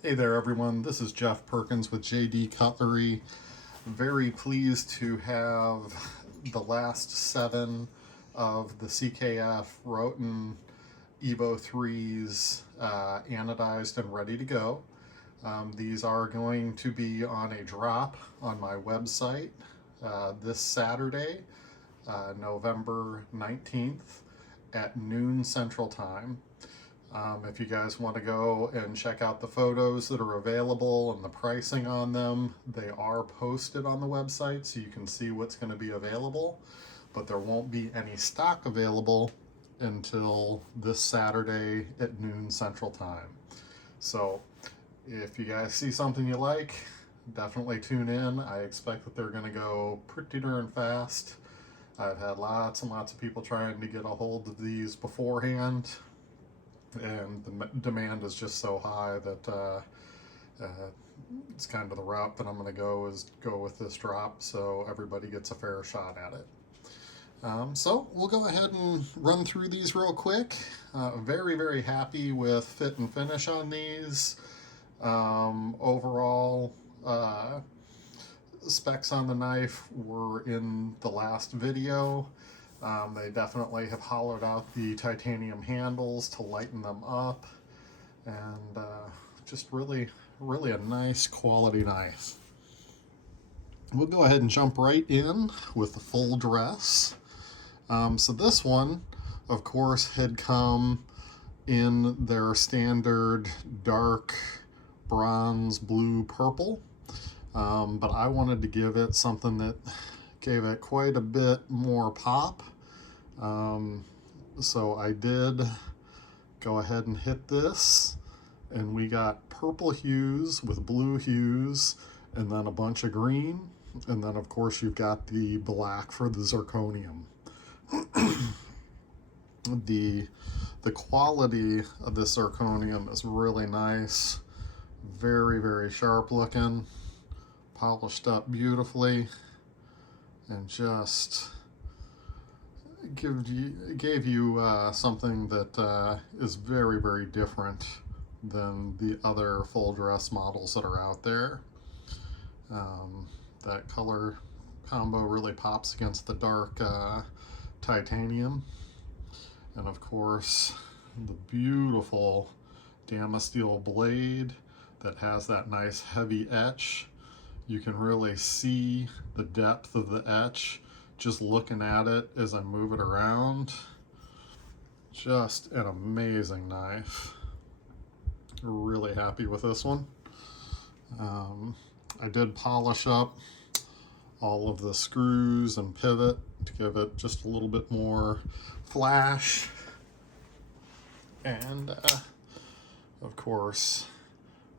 Hey there everyone, this is Jeff Perkins with JD Cutlery. Very pleased to have the last 7 of the CKF Rotten EVO 3s anodized and ready to go. These are going to be on a drop on my website this Saturday, November 19th at noon Central Time. If you guys want to go and check out the photos that are available and the pricing on them, they are posted on the website so you can see what's going to be available, but there won't be any stock available until this Saturday at noon Central Time. So if you guys see something you like, definitely tune in. I expect that they're going to go pretty darn fast. I've had lots and lots of people trying to get a hold of these beforehand, and the demand is just so high that it's kind of the route that I'm going to go with this drop so everybody gets a fair shot at it. So we'll go ahead and run through these real quick. Very happy with fit and finish on these. Overall, specs on the knife were in the last video. They definitely have hollowed out the titanium handles to lighten them up, and just really a nice quality knife. We'll go ahead and jump right in with the full dress. So this one, of course, had come in their standard dark bronze, blue, purple, but I wanted to give it something that gave it quite a bit more pop. So I did go ahead and hit this, and we got purple hues with blue hues, and then a bunch of green, and then of course you've got the black for the zirconium. The quality of this zirconium is really nice, very sharp looking, polished up beautifully, and just gave you something that is very different than the other full dress models that are out there. That color combo really pops against the dark titanium, and of course the beautiful Damasteel blade that has that nice heavy etch. You can really see the depth of the etch just looking at it as I move it around. Just an amazing knife. Really happy with this one. I did polish up all of the screws and pivot to give it just a little bit more flash. And of course,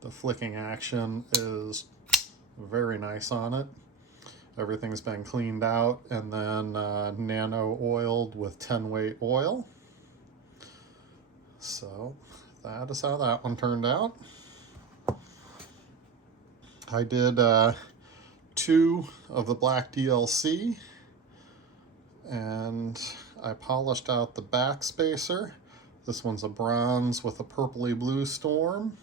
the flicking action is very nice on it. Everything's been cleaned out and then nano oiled with 10-weight oil. So that is how that one turned out. I did 2 of the black DLC, and I polished out the back spacer. This one's a bronze with a purpley blue storm,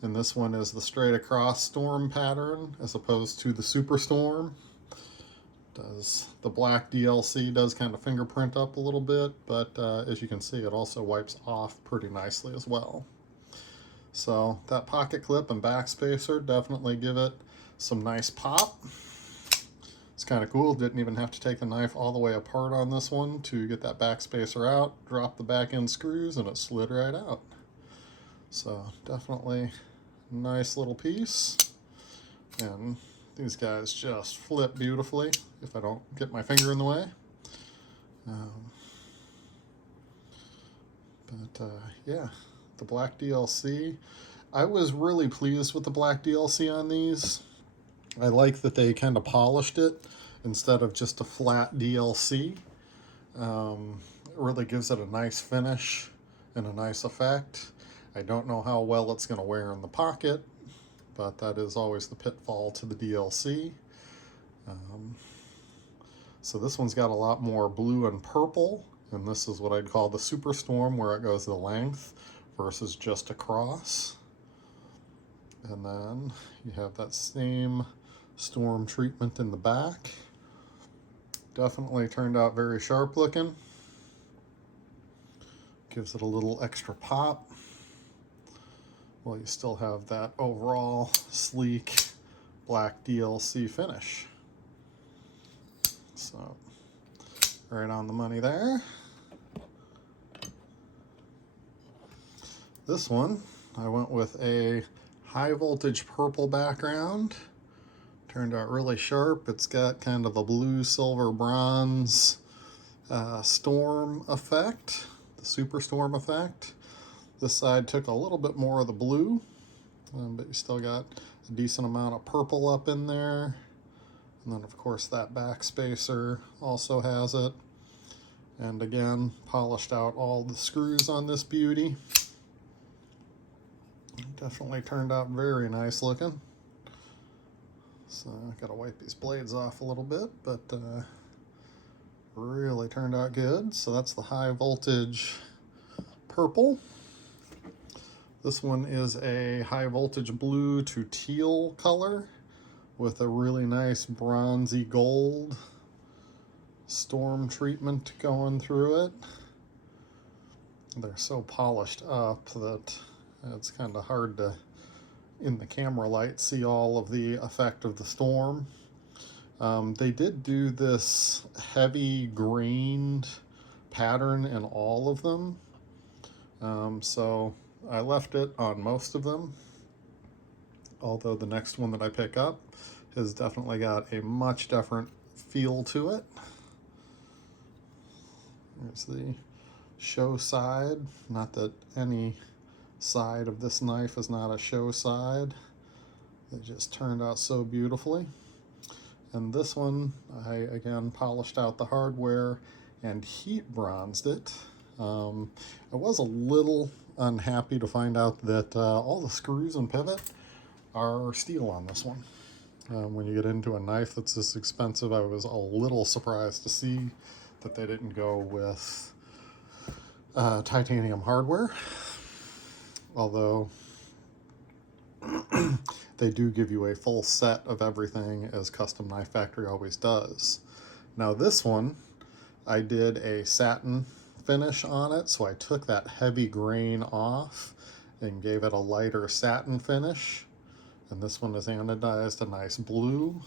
and this one is the straight across storm pattern as opposed to the Superstorm. The black DLC does kind of fingerprint up a little bit, but as you can see, it also wipes off pretty nicely as well. So that pocket clip and back spacer definitely give it some nice pop. It's kind of cool. Didn't even have to take the knife all the way apart on this one to get that back spacer out. Drop the back end screws and it slid right out. So definitely nice little piece. And these guys just flip beautifully if I don't get my finger in the way. Yeah, the black DLC. I was really pleased with the black DLC on these. I like that they kind of polished it instead of just a flat DLC. It really gives it a nice finish and a nice effect. I don't know how well it's going to wear in the pocket, but that is always the pitfall to the DLC. So this one's got a lot more blue and purple, and this is what I'd call the Superstorm, where it goes the length versus just across. And then you have that same storm treatment in the back. Definitely turned out very sharp looking. Gives it a little extra pop. Well, you still have that overall sleek black DLC finish. So, right on the money there. This one, I went with a high voltage purple background. Turned out really sharp. It's got kind of a blue, silver, bronze storm effect, the Superstorm effect. This side took a little bit more of the blue, but you still got a decent amount of purple up in there. And then of course that back spacer also has it. And again, polished out all the screws on this beauty. Definitely turned out very nice looking. So I gotta wipe these blades off a little bit, but really turned out good. So that's the high voltage purple. This one is a high voltage blue to teal color with a really nice bronzy gold storm treatment going through it. They're so polished up that it's kind of hard to, in the camera light, see all of the effect of the storm. They did do this heavy grained pattern in all of them. So I left it on most of them, although the next one that I pick up has definitely got a much different feel to it. There's the show side. Not that any side of this knife is not a show side. They just turned out so beautifully. And this one, I again polished out the hardware and heat bronzed it. I was a little unhappy to find out that all the screws and pivot are steel on this one. When you get into a knife that's this expensive, I was a little surprised to see that they didn't go with titanium hardware. Although they do give you a full set of everything, as Custom Knife Factory always does. Now this one, I did a satin finish on it, so I took that heavy grain off and gave it a lighter satin finish. And this one is anodized a nice blue.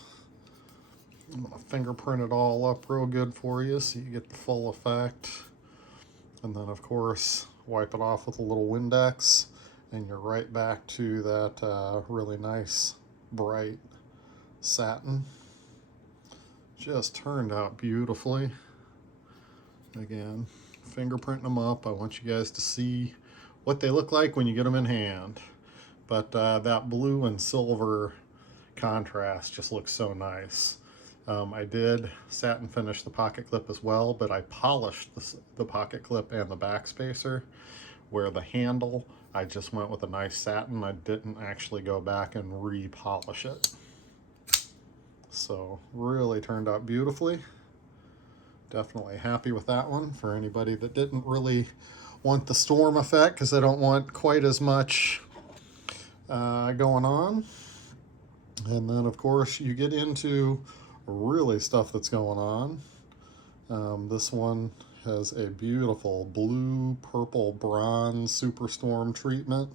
I'm gonna fingerprint it all up real good for you so you get the full effect. And then of course, wipe it off with a little Windex, and you're right back to that really nice bright satin. Just turned out beautifully. Again, fingerprinting them up. I want you guys to see what they look like when you get them in hand. But that blue and silver contrast just looks so nice. I did satin finish the pocket clip as well, but I polished the pocket clip and the back spacer, where the handle, I just went with a nice satin. I didn't actually go back and re-polish it. So really turned out beautifully. Definitely happy with that one for anybody that didn't really want the storm effect, because they don't want quite as much going on. And then of course you get into really stuff that's going on. This one has a beautiful blue, purple, bronze Superstorm treatment,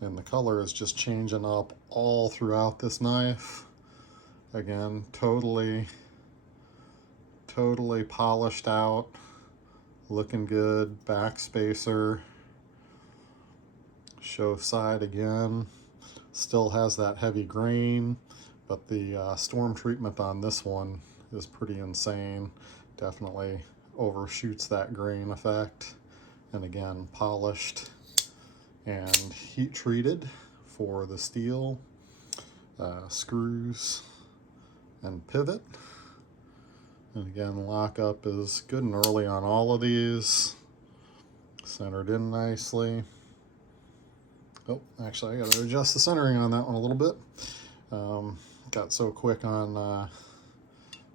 and the color is just changing up all throughout this knife. Again, totally polished out, looking good. Back spacer, show side again, still has that heavy grain, but the storm treatment on this one is pretty insane. Definitely overshoots that grain effect. And again, polished and heat treated for the steel, screws and pivot. And again, lockup is good and early on all of these. Centered in nicely. Oh, actually I gotta adjust the centering on that one a little bit. Got so quick on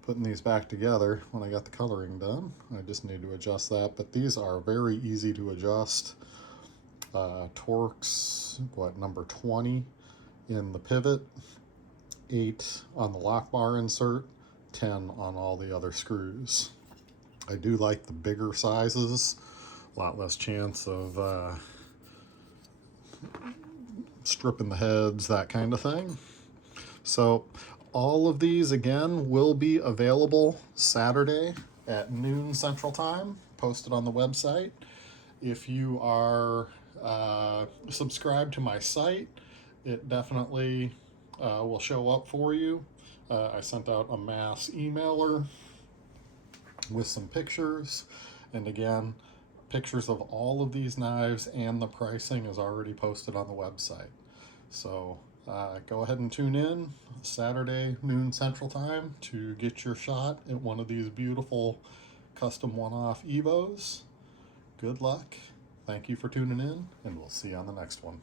putting these back together when I got the coloring done. I just need to adjust that, but these are very easy to adjust. Torx, what, number 20 in the pivot, 8 on the lock bar insert, 10 on all the other screws. I do like the bigger sizes, a lot less chance of stripping the heads, that kind of thing. So all of these again will be available Saturday at noon Central Time, posted on the website. If you are subscribed to my site, it definitely will show up for you. I sent out a mass emailer with some pictures, and again, pictures of all of these knives and the pricing is already posted on the website. So go ahead and tune in Saturday noon Central Time to get your shot at one of these beautiful custom one-off EVOs. Good luck. Thank you for tuning in, and we'll see you on the next one.